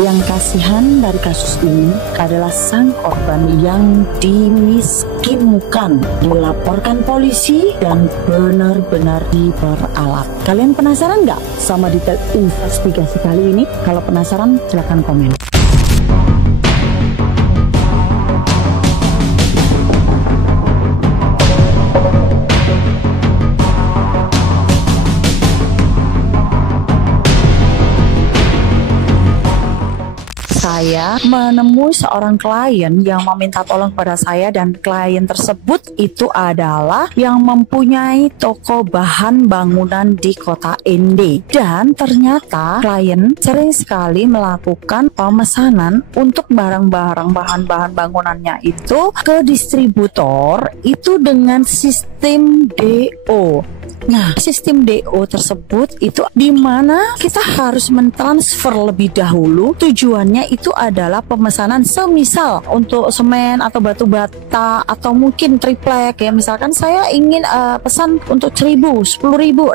Yang kasihan dari kasus ini adalah sang korban yang dimiskinkan, dilaporkan polisi dan benar-benar diperalat. Kalian penasaran nggak sama detail investigasi kali ini? Kalau penasaran, silahkan komen. Saya menemui seorang klien yang meminta tolong pada saya, dan klien tersebut itu adalah yang mempunyai toko bahan bangunan di kota Ende. Dan ternyata klien sering sekali melakukan pemesanan untuk barang-barang bahan-bahan bangunannya itu ke distributor itu dengan sistem DO. Nah, sistem DO tersebut itu di mana kita harus mentransfer lebih dahulu. Tujuannya itu adalah pemesanan semisal untuk semen atau batu bata atau mungkin triplek ya. Misalkan saya ingin pesan untuk 10.000.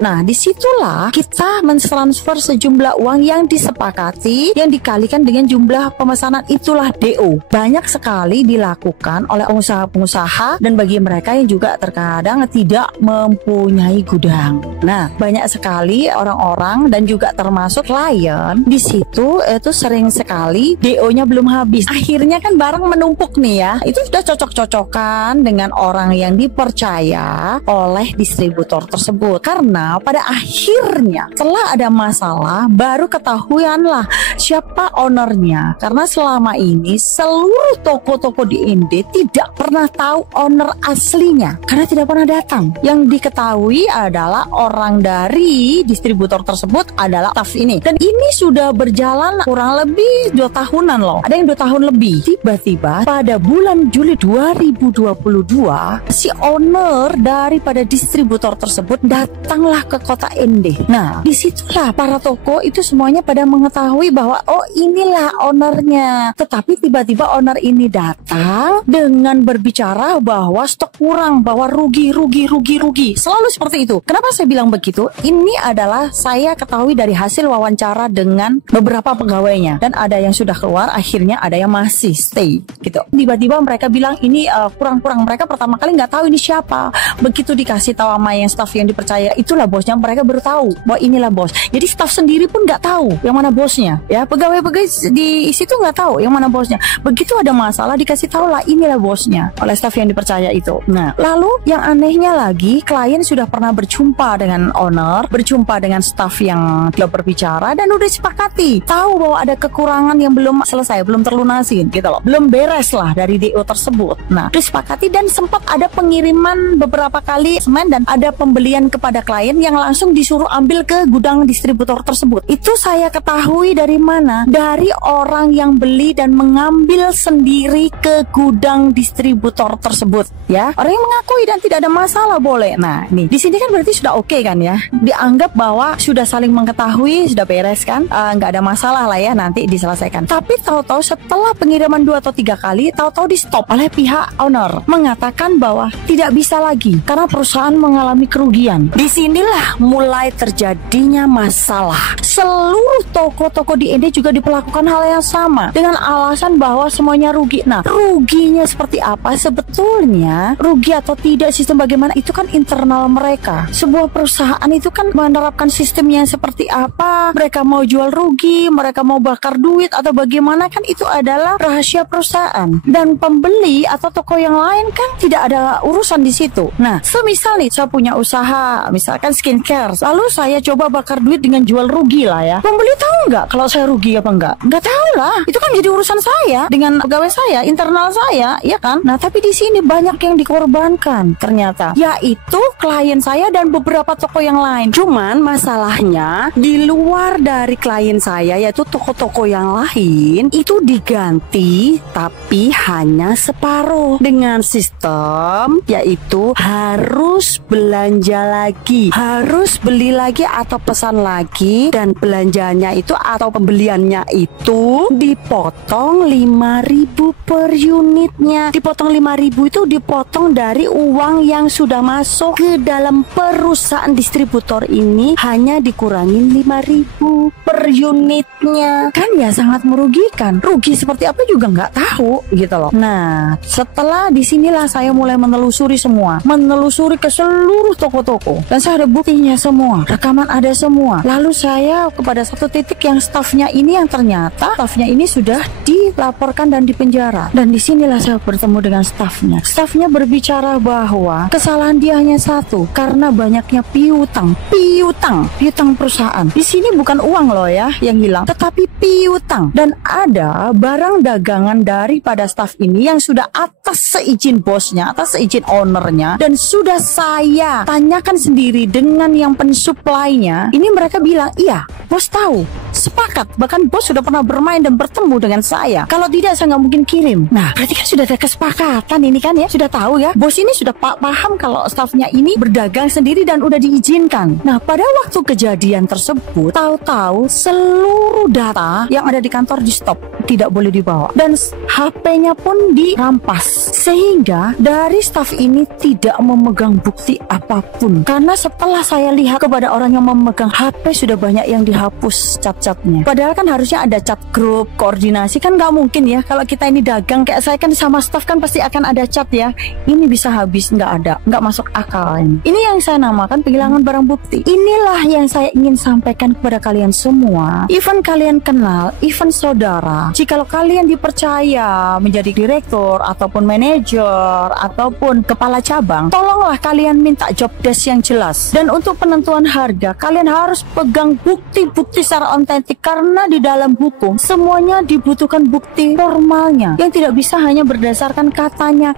Nah, disitulah kita mentransfer sejumlah uang yang disepakati yang dikalikan dengan jumlah pemesanan, itulah DO. Banyak sekali dilakukan oleh pengusaha-pengusaha dan bagi mereka yang juga terkadang tidak mempunyai gudang. Nah, banyak sekali orang-orang dan juga termasuk klien di situ itu sering sekali DO-nya belum habis. Akhirnya kan barang menumpuk nih ya. Itu sudah cocok-cocokan dengan orang yang dipercaya oleh distributor tersebut. Karena pada akhirnya setelah ada masalah baru ketahuanlah siapa ownernya. Karena selama ini seluruh toko-toko di Ende tidak pernah tahu owner aslinya karena tidak pernah datang. Yang diketahui adalah orang dari distributor tersebut adalah staff ini. Dan ini sudah berjalan kurang lebih 2 tahunan loh. Ada yang 2 tahun lebih. Tiba-tiba pada bulan Juli 2022 si owner daripada distributor tersebut datanglah ke kota Ende. Nah, disitulah para toko itu semuanya pada mengetahui bahwa oh inilah ownernya. Tetapi tiba-tiba owner ini datang dengan berbicara bahwa stok kurang, bahwa rugi. Selalu seperti itu. Kenapa saya bilang begitu? Ini adalah saya ketahui dari hasil wawancara dengan beberapa pegawainya, dan ada yang sudah keluar, akhirnya ada yang masih stay gitu. Tiba-tiba mereka bilang ini kurang-kurang. Mereka pertama kali nggak tahu ini siapa. Begitu dikasih tahu sama yang staff yang dipercaya, itulah bosnya, mereka baru tahu bahwa inilah bos. Jadi staff sendiri pun nggak tahu yang mana bosnya. Ya, pegawai-pegawai di situ nggak tahu yang mana bosnya. Begitu ada masalah dikasih tahu lah inilah bosnya oleh staff yang dipercaya itu. Nah, lalu yang anehnya lagi, klien sudah pernah berjumpa dengan owner, berjumpa dengan staff yang tidak berbicara, dan udah sepakati tahu bahwa ada kekurangan yang belum selesai, belum terlunasin gitu loh, belum beres lah dari DO tersebut. Nah, disepakati dan sempat ada pengiriman beberapa kali semen dan ada pembelian kepada klien yang langsung disuruh ambil ke gudang distributor tersebut. Itu saya ketahui dari mana? Dari orang yang beli dan mengambil sendiri ke gudang distributor tersebut ya. Orang yang mengakui dan tidak ada masalah boleh. Nah, nih di sini kan berarti sudah oke kan ya, dianggap bahwa sudah saling mengetahui, sudah beres kan, nggak ada masalah lah ya, nanti diselesaikan. Tapi tahu-tahu setelah pengiriman 2 atau 3 kali, tahu-tahu di stop oleh pihak owner, mengatakan bahwa tidak bisa lagi karena perusahaan mengalami kerugian. Disinilah mulai terjadinya masalah. Seluruh toko-toko di Ende juga diperlakukan hal yang sama dengan alasan bahwa semuanya rugi. Nah, ruginya seperti apa? Sebetulnya rugi atau tidak, sistem bagaimana itu kan internal mereka. Sebuah perusahaan itu kan menerapkan sistem yang seperti apa, mereka mau jual rugi, mereka mau bakar duit atau bagaimana, kan itu adalah rahasia perusahaan. Dan pembeli atau toko yang lain kan tidak ada urusan di situ. Nah, semisal nih saya punya usaha, misalkan skincare, lalu saya coba bakar duit dengan jual rugi lah ya. Pembeli tahu nggak kalau saya rugi apa enggak? Nggak tahu lah. Itu kan jadi urusan saya dengan pegawai saya, internal saya, ya kan? Nah, tapi di sini banyak yang dikorbankan ternyata, yaitu klien saya dan beberapa toko yang lain. Cuman masalahnya di luar dari klien saya, yaitu toko-toko yang lain itu diganti tapi hanya separuh dengan sistem yaitu harus belanja lagi, harus beli lagi atau pesan lagi, dan belanjanya itu atau pembeliannya itu dipotong 5.000 per unitnya. Dipotong 5.000 itu dipotong dari uang yang sudah masuk ke dalam perusahaan distributor ini hanya dikurangin 5.000 per unitnya. Kan ya sangat merugikan. Rugi seperti apa juga nggak tahu gitu loh. Nah, setelah disinilah saya mulai menelusuri semua, menelusuri ke seluruh toko-toko, dan saya ada buktinya semua, rekaman ada semua. Lalu saya kepada satu titik yang stafnya ini, yang ternyata stafnya ini sudah dilaporkan dan dipenjara. Dan disinilah saya bertemu dengan stafnya. Stafnya berbicara bahwa kesalahan dia hanya satu, karena banyaknya piutang perusahaan. Di sini bukan uang loh ya yang hilang, tetapi piutang. Dan ada barang dagangan daripada staf ini yang sudah atas seizin bosnya, atas seizin ownernya, dan sudah saya tanyakan sendiri dengan yang pensuplainya. Ini mereka bilang, iya, bos tahu, sepakat. Bahkan bos sudah pernah bermain dan bertemu dengan saya. Kalau tidak, saya nggak mungkin kirim. Nah, berarti kan sudah ada kesepakatan ini kan ya, sudah tahu ya. Bos ini sudah paham kalau stafnya ini berdagang sendiri dan udah diizinkan. Nah, pada waktu kejadian tersebut, tahu-tahu seluruh data yang ada di kantor di stop, tidak boleh dibawa, dan HP-nya pun dirampas. Sehingga dari staf ini tidak memegang bukti apapun. Karena setelah saya lihat kepada orang yang memegang HP, sudah banyak yang dihapus cat-catnya. Padahal kan harusnya ada chat grup, koordinasi, kan nggak mungkin ya. Kalau kita ini dagang kayak saya kan sama staf kan pasti akan ada chat ya. Ini bisa habis, nggak ada, nggak masuk akal ini. Ini yang saya namakan penghilangan barang bukti. Inilah yang saya ingin sampaikan kepada kalian semua. Even kalian kenal, even saudara, jikalau kalian dipercaya menjadi direktur ataupun manajer ataupun kepala cabang, tolonglah kalian minta job desk yang jelas. Dan untuk penentuan harga, kalian harus pegang bukti-bukti secara otentik, karena di dalam hukum semuanya dibutuhkan bukti formalnya yang tidak bisa hanya berdasarkan katanya.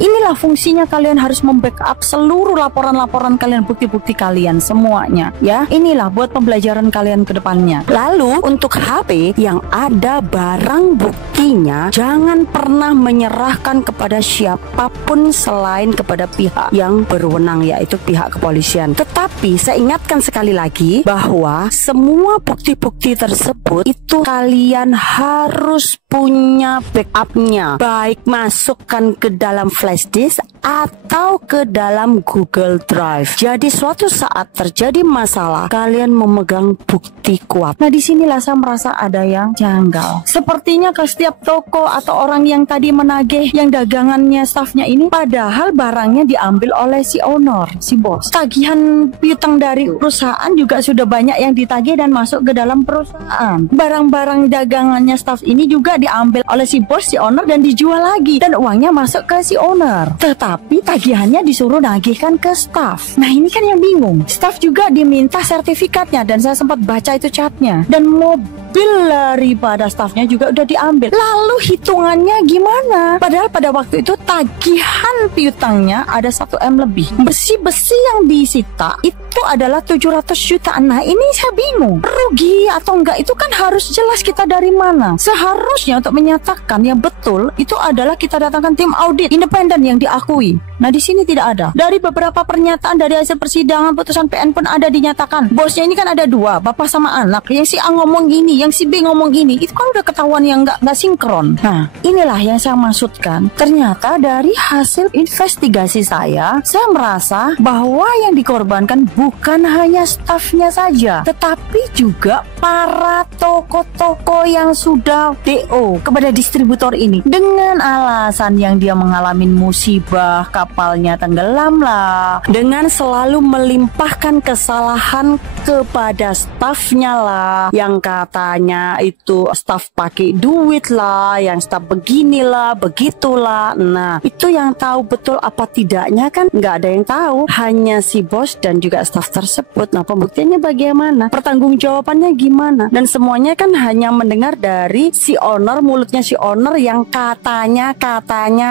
Inilah fungsinya, kalian harus membackup seluruh laporan-laporan kalian, bukti-bukti kalian semuanya ya. Inilah buat pembelajaran kalian ke depannya. Lalu untuk HP yang ada barang buktinya, jangan pernah menyerahkan kepada siapapun selain kepada pihak yang berwenang, yaitu pihak kepolisian. Tetapi saya ingatkan sekali lagi bahwa semua bukti-bukti tersebut itu kalian harus punya backupnya, baik masukkan ke dalam flash disk atau ke dalam Google Drive. Jadi suatu saat terjadi masalah, kalian memegang bukti kuat. Nah, disinilah saya merasa ada yang janggal. Sepertinya ke setiap toko atau orang yang tadi menagih yang dagangannya stafnya ini, padahal barangnya diambil oleh si owner, si bos. Tagihan piutang dari perusahaan juga sudah banyak yang ditagih dan masuk ke dalam perusahaan. Barang-barang dagangannya staf ini juga diambil oleh si bos, si owner, dan dijual lagi, dan uangnya masuk ke si owner. Tetapi tagihannya disuruh nagihkan ke staf. Nah, ini kan yang bingung. Staf juga diminta sertifikatnya, dan saya sempat baca itu chatnya, dan mobil daripada stafnya juga udah diambil. Lalu hitungannya gimana? Padahal pada waktu itu tagihan piutangnya ada 1 M lebih. Besi-besi yang disita itu adalah 700 jutaan. Nah, ini saya bingung. Rugi atau enggak itu kan harus jelas kita dari mana. Seharusnya untuk menyatakan yang betul itu adalah kita datangkan tim audit independen yang diakui. Nah, di sini tidak ada. Dari beberapa pernyataan dari hasil persidangan putusan PN pun ada dinyatakan. Bosnya ini kan ada 2, bapak sama anak. Yang si A ngomong gini, yang si B ngomong gini. Itu kan udah ketahuan yang nggak sinkron. Nah, inilah yang saya maksudkan. Ternyata dari hasil investigasi saya merasa bahwa yang dikorbankan bukan hanya stafnya saja, tetapi juga para toko-toko yang sudah DO kepada distributor ini. Dengan alasan yang dia mengalami musibah, kapalnya tenggelam lah, dengan selalu melimpahkan kesalahan kepada stafnya lah, yang katanya itu staf pakai duit lah, yang staf beginilah, begitulah. Nah, itu yang tahu betul apa tidaknya kan nggak ada yang tahu, hanya si bos dan juga staf tersebut. Nah, pembuktiannya bagaimana? Pertanggungjawabannya gimana? Dan semuanya kan hanya mendengar dari si owner, mulutnya si owner yang katanya,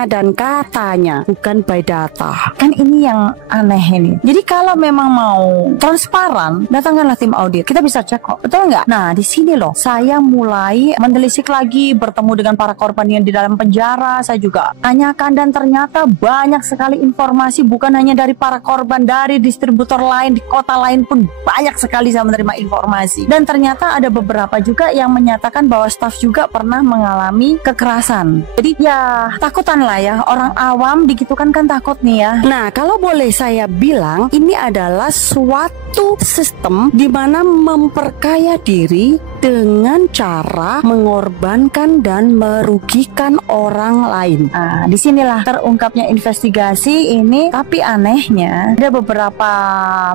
dan katanya, bukan by data. Kan ini yang aneh ini. Jadi kalau memang mau transparan, datangkanlah tim audit. Kita bisa cek kok, betul nggak? Nah, di sini loh contoh, saya mulai menelisik lagi, bertemu dengan para korban yang di dalam penjara. Saya juga tanyakan dan ternyata banyak sekali informasi, bukan hanya dari para korban, dari distributor lain di kota lain pun banyak sekali saya menerima informasi. Dan ternyata ada beberapa juga yang menyatakan bahwa staf juga pernah mengalami kekerasan. Jadi ya takutan lah ya, orang awam digitukan kan takut nih ya. Nah, kalau boleh saya bilang, ini adalah suatu sistem di mana memperkaya diri dengan cara mengorbankan dan merugikan orang lain. Nah, disinilah terungkapnya investigasi ini. Tapi anehnya ada beberapa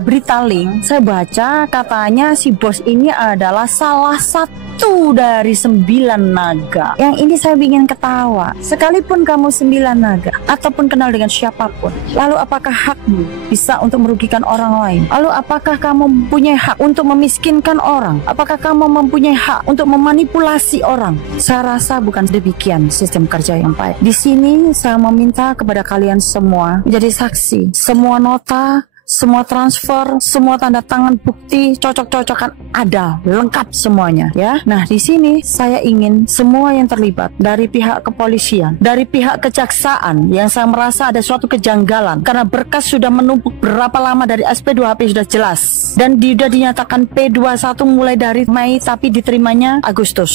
berita link saya baca, katanya si bos ini adalah salah satu dari 9 naga. Yang ini saya ingin ketawa. Sekalipun kamu 9 naga ataupun kenal dengan siapapun, lalu apakah hakmu bisa untuk merugikan orang lain? Lalu apakah kamu mempunyai hak untuk memiskinkan orang? Apakah kamu mempunyai hak untuk memanipulasi orang? Saya rasa bukan demikian sistem kerja yang baik. Di sini saya meminta kepada kalian semua menjadi saksi. Semua nota, semua transfer, semua tanda tangan, bukti, cocok-cocokan ada, lengkap semuanya ya. Nah, di sini saya ingin semua yang terlibat, dari pihak kepolisian, dari pihak kejaksaan, yang saya merasa ada suatu kejanggalan karena berkas sudah menumpuk berapa lama, dari SP2HP sudah jelas dan sudah dinyatakan P21 mulai dari Mei tapi diterimanya Agustus.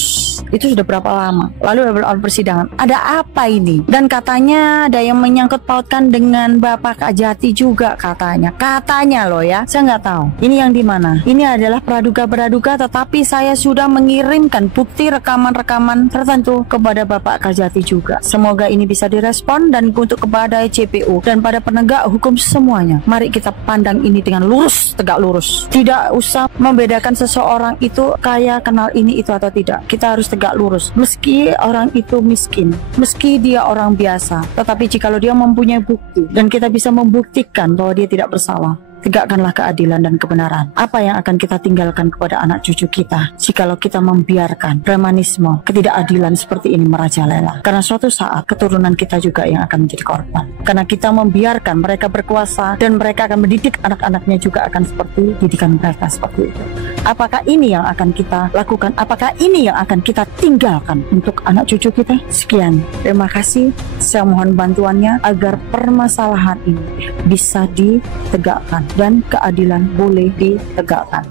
Itu sudah berapa lama? Lalu ada persidangan. Ada apa ini? Dan katanya ada yang menyangkut pautkan dengan Bapak Kajati juga katanya. Katanya loh ya, saya nggak tahu ini yang di mana. Ini adalah praduga-praduga, tetapi saya sudah mengirimkan bukti rekaman-rekaman tertentu kepada Bapak Kajati juga. Semoga ini bisa direspon dan untuk kepada JPU dan pada penegak hukum semuanya. Mari kita pandang ini dengan lurus, tegak lurus. Tidak usah membedakan seseorang itu kaya, kenal ini itu atau tidak. Kita harus tegak lurus. Meski orang itu miskin, meski dia orang biasa, tetapi jikalau dia mempunyai bukti dan kita bisa membuktikan bahwa dia tidak bersalah, tegakkanlah keadilan dan kebenaran. Apa yang akan kita tinggalkan kepada anak cucu kita jikalau kita membiarkan premanisme, ketidakadilan seperti ini merajalela? Karena suatu saat keturunan kita juga yang akan menjadi korban. Karena kita membiarkan mereka berkuasa dan mereka akan mendidik anak-anaknya juga akan seperti didikan mereka seperti itu. Apakah ini yang akan kita lakukan? Apakah ini yang akan kita tinggalkan untuk anak cucu kita? Sekian, terima kasih. Saya mohon bantuannya agar permasalahan ini bisa ditegakkan dan keadilan boleh ditegakkan.